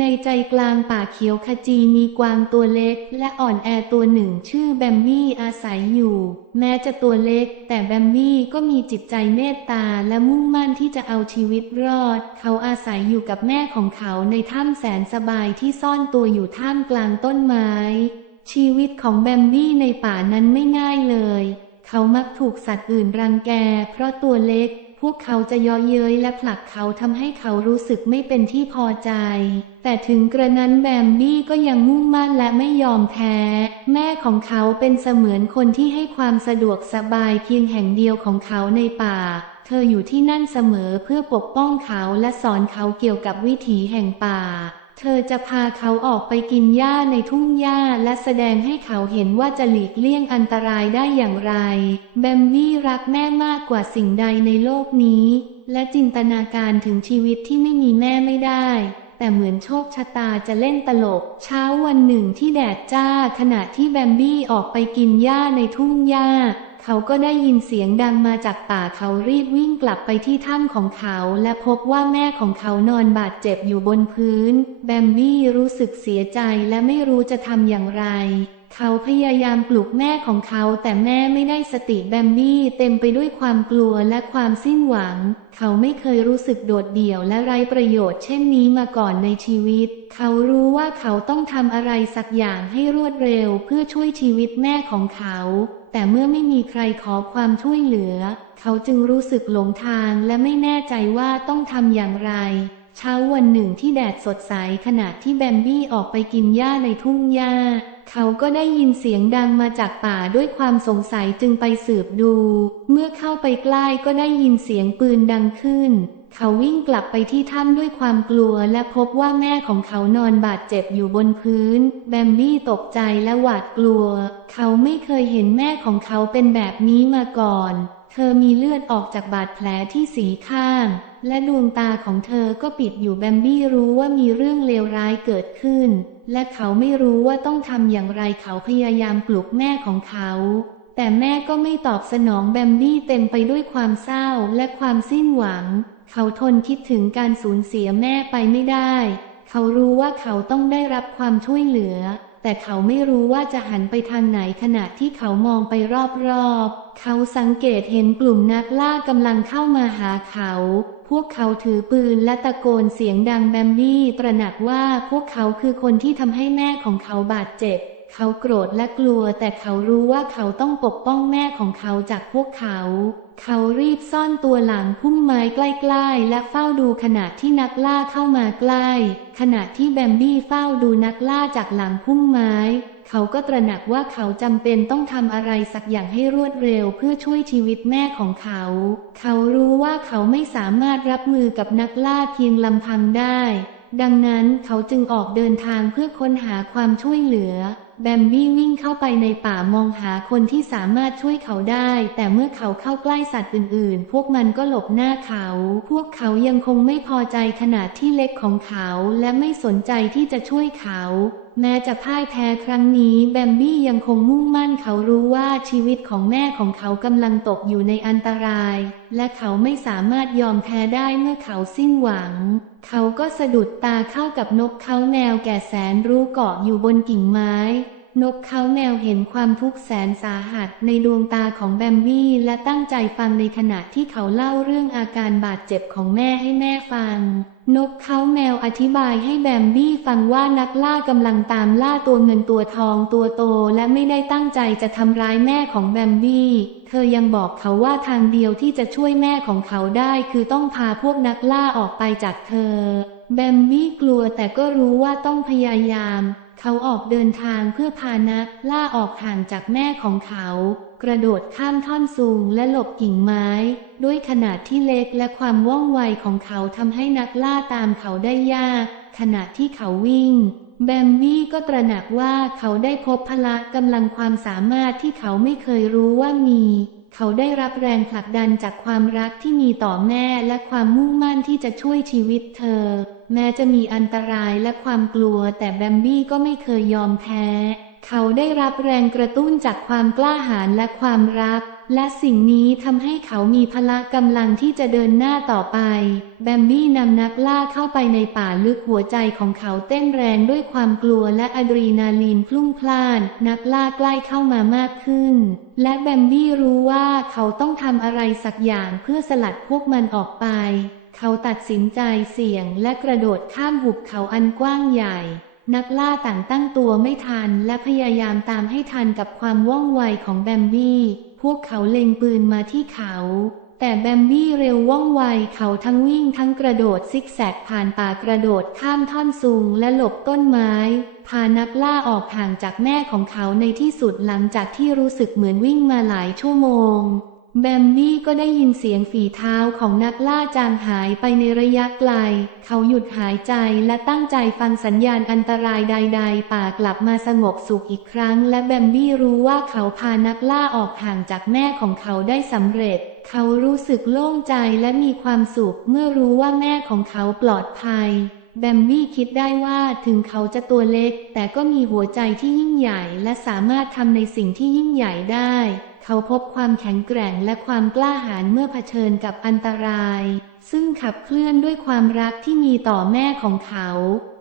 ในใจกลางป่าเขียวขจีมีกวางตัวเล็ก และอ่อนแอตัวหนึ่งชื่อแบมบี้อาศัยอยู่ แม้จะตัวเล็ก แต่แบมบี้ก็มีจิตใจเมตตาและมุ่งมั่นที่จะเอาชีวิตรอด เขาอาศัยอยู่กับแม่ของเขาในถ้ำแสนสบายที่ซ่อนตัวอยู่ท่ามกลางต้นไม้ ชีวิตของแบมบี้ในป่านั้นไม่ง่ายเลย เขามักถูกสัตว์อื่นรังแก เพราะตัวเล็ก พวกเขาจะย่อเย้ยและผลักเขาทำให้เขารู้สึกไม่เป็นที่พอใจ แต่ถึงกระนั้นแบมบี้ก็ยังมุ่งมั่นและไม่ยอมแพ้ แม่ของเขาเป็นเสมือนคนที่ให้ความสะดวกสบายเพียงแห่งเดียวของเขาในป่า เธออยู่ที่นั่นเสมอเพื่อปกป้องเขาและสอนเขาเกี่ยวกับวิถีแห่งป่า เธอจะพาเขาออกไปกินหญ้าในทุ่งหญ้าและแสดงให้เขาเห็นว่าจะหลีกเลี่ยงอันตรายได้อย่างไร แบมบี้รักแม่มากกว่าสิ่งใดในโลกนี้ และจินตนาการถึงชีวิตที่ไม่มีแม่ไม่ได้ แต่เหมือนโชคชะตาจะเล่นตลก เช้าวันหนึ่งที่แดดจ้าขณะที่แบมบี้ออกไปกินหญ้าในทุ่งหญ้า เขาก็ได้ยินเสียงดังมาจากป่าเขารีบวิ่งกลับไปที่ถ้ำของเขา และพบว่าแม่ของเขานอนบาดเจ็บอยู่บนพื้น แบมบี้รู้สึกเสียใจและไม่รู้จะทำอย่างไร เขาพยายามปลุกแม่ของเขาแต่แม่ไม่ได้สติแบมบี้เต็มไปด้วยความกลัวและความสิ้นหวัง เขาไม่เคยรู้สึกโดดเดี่ยวและไร้ประโยชน์เช่นนี้มาก่อนในชีวิต เขารู้ว่าเขาต้องทำอะไรสักอย่างให้รวดเร็วเพื่อช่วยชีวิตแม่ของเขา แต่เมื่อไม่มีใครขอความช่วยเหลือ เขาจึงรู้สึกหลงทางและไม่แน่ใจว่าต้องทำอย่างไรเช้าวันหนึ่งที่แดดสดใสขณะที่แบมบี้ออกไปกินหญ้าในทุ่งหญ้า เขาก็ได้ยินเสียงดังมาจากป่าด้วยความสงสัยจึงไปสืบดู เมื่อเข้าไปใกล้ก็ได้ยินเสียงปืนดังขึ้น เขาวิ่งกลับไปที่ถ้ำด้วยความกลัวและพบว่าแม่ของเขานอนบาดเจ็บอยู่บนพื้น แบมบี้ตกใจและหวาดกลัว เขาไม่เคยเห็นแม่ของเขาเป็นแบบนี้มาก่อน เธอมีเลือดออกจากบาดแผลที่สีข้าง และดวงตาของเธอก็ปิดอยู่แบมบี้รู้ว่ามีเรื่องเลวร้ายเกิดขึ้น และเขาไม่รู้ว่าต้องทำอย่างไรเขาพยายามปลุกแม่ของเขา แต่แม่ก็ไม่ตอบสนองแบมบี้เต็มไปด้วยความเศร้าและความสิ้นหวัง เขาทนคิดถึงการสูญเสียแม่ไปไม่ได้ เขารู้ว่าเขาต้องได้รับความช่วยเหลือ แต่เขาไม่รู้ว่าจะหันไปทางไหนขณะที่เขามองไปรอบๆ เขาสังเกตเห็นกลุ่มนักล่ากำลังเข้ามาหาเขา พวกเขาถือปืนและตะโกนเสียงดังแบมบี้ตระหนักว่าพวกเขาคือคนที่ทำให้แม่ของเขาบาดเจ็บ เขาโกรธและกลัวแต่เขารู้ว่าเขาต้องปกป้องแม่ของเขาจากพวกเขา เขารีบซ่อนตัวหลังพุ่มไม้ใกล้ๆ และเฝ้าดูขณะที่นักล่าเข้ามาใกล้ ขณะที่แบมบี้เฝ้าดูนักล่าจากหลังพุ่มไม้ เขาก็ตระหนักว่าเขาจำเป็นต้องทำอะไรสักอย่างให้รวดเร็วเพื่อช่วยชีวิตแม่ของเขา เขารู้ว่าเขาไม่สามารถรับมือกับนักล่าเพียงลำพังได้ ดังนั้นเขาจึงออกเดินทางเพื่อค้นหาความช่วยเหลือ แบมบี้วิ่งเข้าไปในป่ามองหาคนที่สามารถช่วยเขาได้ แต่เมื่อเขาเข้าใกล้สัตว์อื่นๆ พวกมันก็หลบหน้าเขา พวกเขายังคงไม่พอใจขนาดที่เล็กของเขาและไม่สนใจที่จะช่วยเขา แม้จะพ่ายแพ้ครั้งนี้แบมบี้ยังคงมุ่งมั่นเขารู้ว่าชีวิตของแม่ของเขากำลังตกอยู่ในอันตราย และเขาไม่สามารถยอมแพ้ได้เมื่อเขาสิ้นหวัง เขาก็สะดุดตาเข้ากับนกเขาแนวแก่แสนรู้เกาะอยู่บนกิ่งไม้ นกเขาแมวเห็นความทุกข์แสนสาหัสในดวงตาของแบมบี้และตั้งใจฟังในขณะที่เขาเล่าเรื่องอาการบาดเจ็บของแม่ให้แม่ฟัง นกเขาแมวอธิบายให้แบมบี้ฟังว่านักล่ากำลังตามล่าตัวเงินตัวทองตัวโตและไม่ได้ตั้งใจจะทำร้ายแม่ของแบมบี้ เธอยังบอกเขาว่าทางเดียวที่จะช่วยแม่ของเขาได้คือต้องพาพวกนักล่าออกไปจากเธอ แบมบี้กลัวแต่ก็รู้ว่าต้องพยายาม เขาออกเดินทางเพื่อพานักล่าออกห่างจากแม่ของเขา กระโดดข้ามท่อนสูงและหลบกิ่งไม้ ด้วยขนาดที่เล็กและความว่องไวของเขาทำให้นักล่าตามเขาได้ยาก ขณะที่เขาวิ่ง แบมบี้ก็ตระหนักว่าเขาได้พบพละกำลังความสามารถที่เขาไม่เคยรู้ว่ามี เขาได้รับแรงผลักดันจากความรักที่มีต่อแม่และความมุ่งมั่นที่จะช่วยชีวิตเธอ แม้จะมีอันตรายและความกลัวแต่แบมบี้ก็ไม่เคยยอมแพ้ เขาได้รับแรงกระตุ้นจากความกล้าหาญและความรัก และสิ่งนี้ทำให้เขามีพละกำลังที่จะเดินหน้าต่อไป แบมบี้นำนักล่าเข้าไปในป่าลึกหัวใจของเขาเต้นแรงด้วยความกลัวและอะดรีนาลีนพลุ่งพล่าน นักล่าใกล้เข้ามามากขึ้น และแบมบี้รู้ว่าเขาต้องทำอะไรสักอย่างเพื่อสลัดพวกมันออกไป เขาตัดสินใจเสี่ยงและกระโดดข้ามหุบเขาอันกว้างใหญ่นักล่าต่างตั้งตัวไม่ทันและพยายามตามให้ทันกับความว่องไวของแบมบี้ พวกเขาเล็งปืนมาที่เขา แต่แบมบี้เร็วว่องไวเขาทั้งวิ่งทั้งกระโดดซิกแซกผ่านป่ากระโดดข้ามท่อนสูงและหลบต้นไม้ พานักล่าออกห่างจากแม่ของเขาในที่สุดหลังจากที่รู้สึกเหมือนวิ่งมาหลายชั่วโมง แบมบี้ก็ได้ยินเสียงฝีเท้าของนักล่าจางหายไปในระยะไกล เขาหยุดหายใจและตั้งใจฟังสัญญาณอันตรายใด ๆ ป่ากลับมาสงบสุขอีกครั้ง และแบมบี้รู้ว่าเขาพานักล่าออกห่างจากแม่ของเขาได้สำเร็จ เขารู้สึกโล่งใจและมีความสุขเมื่อรู้ว่าแม่ของเขาปลอดภัยแบมบี้คิดได้ว่าถึงเขาจะตัวเล็ก แต่ก็มีหัวใจที่ยิ่งใหญ่และสามารถทำในสิ่งที่ยิ่งใหญ่ได้ เขาพบความแข็งแกร่งและความกล้าหาญเมื่อเผชิญกับอันตราย ซึ่งขับเคลื่อนด้วยความรักที่มีต่อแม่ของเขา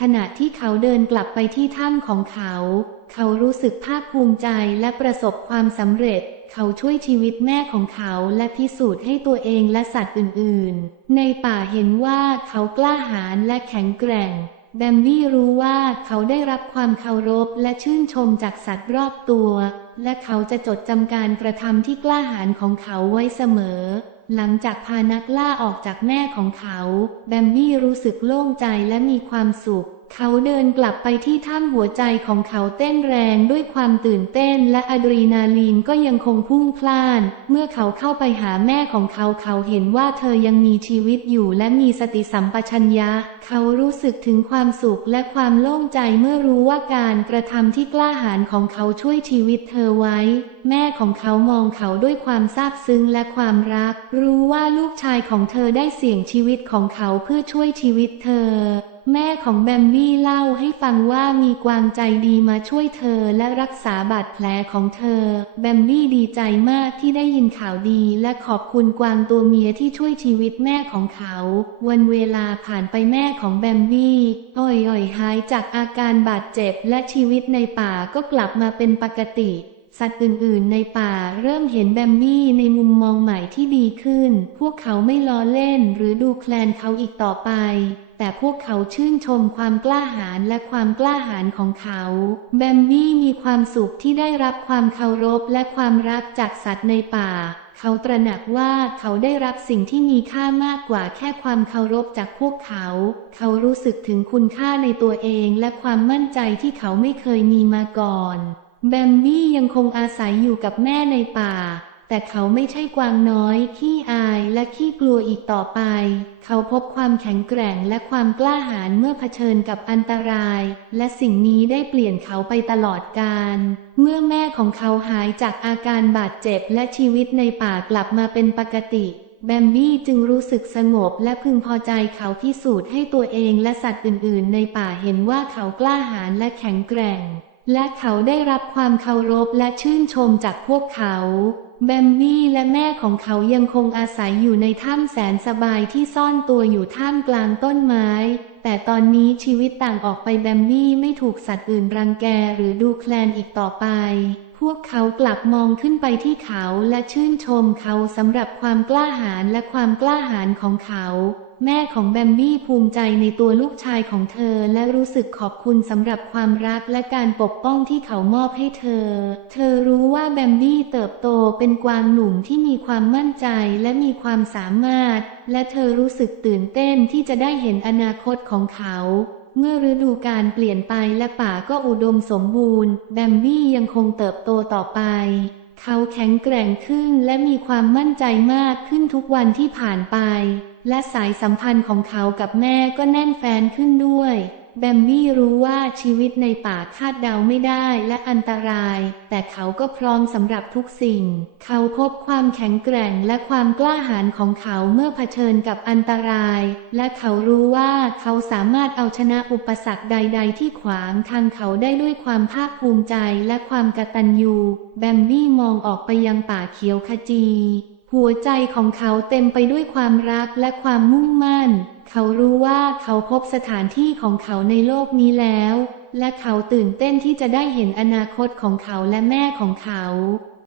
ขณะที่เขาเดินกลับไปที่ถ้ำของเขา เขารู้สึกภาคภูมิใจและประสบความสำเร็จเขาช่วยชีวิตแม่ของเขาและพิสูจน์ให้ตัวเองและสัตว์อื่นๆ ในป่าเห็นว่าเขากล้าหาญและแข็งแกร่ง แบมบี้รู้ว่าเขาได้รับความเคารพและชื่นชมจากสัตว์รอบตัว และเขาจะจดจำการกระทำที่กล้าหาญของเขาไว้เสมอ หลังจากพานักล่าออกจากแม่ของเขา แบมบี้รู้สึกโล่งใจและมีความสุข เขาเดินกลับไปที่ถ้ำหัวใจของเขาเต้นแรงด้วยความตื่นเต้นและอะดรีนาลีนก็ยังคงพุ่งพล่าน เมื่อเขาเข้าไปหาแม่ของเขาเขาเห็นว่าเธอยังมีชีวิตอยู่และมีสติสัมปชัญญะ เขารู้สึกถึงความสุขและความโล่งใจเมื่อรู้ว่าการกระทำที่กล้าหาญของเขาช่วยชีวิตเธอไว้ แม่ของเขามองเขาด้วยความซาบซึ้งและความรัก รู้ว่าลูกชายของเธอได้เสี่ยงชีวิตของเขาเพื่อช่วยชีวิตเธอ แม่ของแบมบี้เล่าให้ฟังว่ามีกวางใจดีมาช่วยเธอและรักษาบาดแผลของเธอ แบมบี้ดีใจมากที่ได้ยินข่าวดีและขอบคุณกวางตัวเมียที่ช่วยชีวิตแม่ของเขา วันเวลาผ่านไปแม่ของแบมบี้อ่อยๆหายจากอาการบาดเจ็บและชีวิตในป่าก็กลับมาเป็นปกติสัตว์อื่นๆ ในป่าเริ่มเห็นแบมบี้ในมุมมองใหม่ที่ดีขึ้น พวกเขาไม่ล้อเล่นหรือดูแคลนเขาอีกต่อไป แต่พวกเขาชื่นชมความกล้าหาญและความกล้าหาญของเขา แบมบี้มีความสุขที่ได้รับความเคารพและความรักจากสัตว์ในป่า เขาตระหนักว่าเขาได้รับสิ่งที่มีค่ามากกว่าแค่ความเคารพจากพวกเขา เขารู้สึกถึงคุณค่าในตัวเองและความมั่นใจที่เขาไม่เคยมีมาก่อน แบมบี้ยังคงอาศัยอยู่กับแม่ในป่า แต่เขาไม่ใช่กวางน้อยขี้อายและขี้กลัวอีกต่อไป เขาพบความแข็งแกร่งและความกล้าหาญเมื่อเผชิญกับอันตราย และสิ่งนี้ได้เปลี่ยนเขาไปตลอดกาลเมื่อแม่ของเขาหายจากอาการบาดเจ็บและชีวิตในป่ากลับมาเป็นปกติแบมบี้จึงรู้สึกสงบและพึงพอใจเขาพิสูจน์ให้ตัวเองและสัตว์อื่นๆ ในป่าเห็นว่าเขากล้าหาญและแข็งแกร่ง และเขาได้รับความเคารพและชื่นชมจากพวกเขา แบมบี้และแม่ของเขายังคงอาศัยอยู่ในถ้ำแสนสบายที่ซ่อนตัวอยู่ท่ามกลางต้นไม้ แต่ตอนนี้ชีวิตต่างออกไปแบมบี้ไม่ถูกสัตว์อื่นรังแกหรือดูแคลนอีกต่อไป พวกเขากลับมองขึ้นไปที่เขาและชื่นชมเขาสำหรับความกล้าหาญและความกล้าหาญของเขา แม่ของแบมบี้ภูมิใจในตัวลูกชายของเธอและรู้สึกขอบคุณสำหรับความรักและการปกป้องที่เขามอบให้เธอ เธอรู้ว่าแบมบี้เติบโตเป็นกวางหนุ่มที่มีความมั่นใจและมีความสามารถ และเธอรู้สึกตื่นเต้นที่จะได้เห็นอนาคตของเขาเมื่อฤดูกาลเปลี่ยนไปและป่าก็อุดมสมบูรณ์ แบมบี้ยังคงเติบโตต่อไป เขาแข็งแกร่งขึ้นและมีความมั่นใจมากขึ้นทุกวันที่ผ่านไป และสายสัมพันธ์ของเขากับแม่ก็แน่นแฟนขึ้นด้วย แบมบี้รู้ว่าชีวิตในป่าคาดเดาไม่ได้และอันตราย แต่เขาก็พร้อมสำหรับทุกสิ่ง เขาพบความแข็งแกร่งและความกล้าหาญของเขาเมื่อเผชิญกับอันตราย และเขารู้ว่าเขาสามารถเอาชนะอุปสรรคใด ๆ ที่ขวางทางเขาได้ด้วยความภาคภูมิใจและความกตัญญู แบมบี้มองออกไปยังป่าเขียวขจี หัวใจของเขาเต็มไปด้วยความรักและความมุ่งมั่น เขารู้ว่าเขาพบสถานที่ของเขาในโลกนี้แล้ว และเขาตื่นเต้นที่จะได้เห็นอนาคตของเขาและแม่ของเขา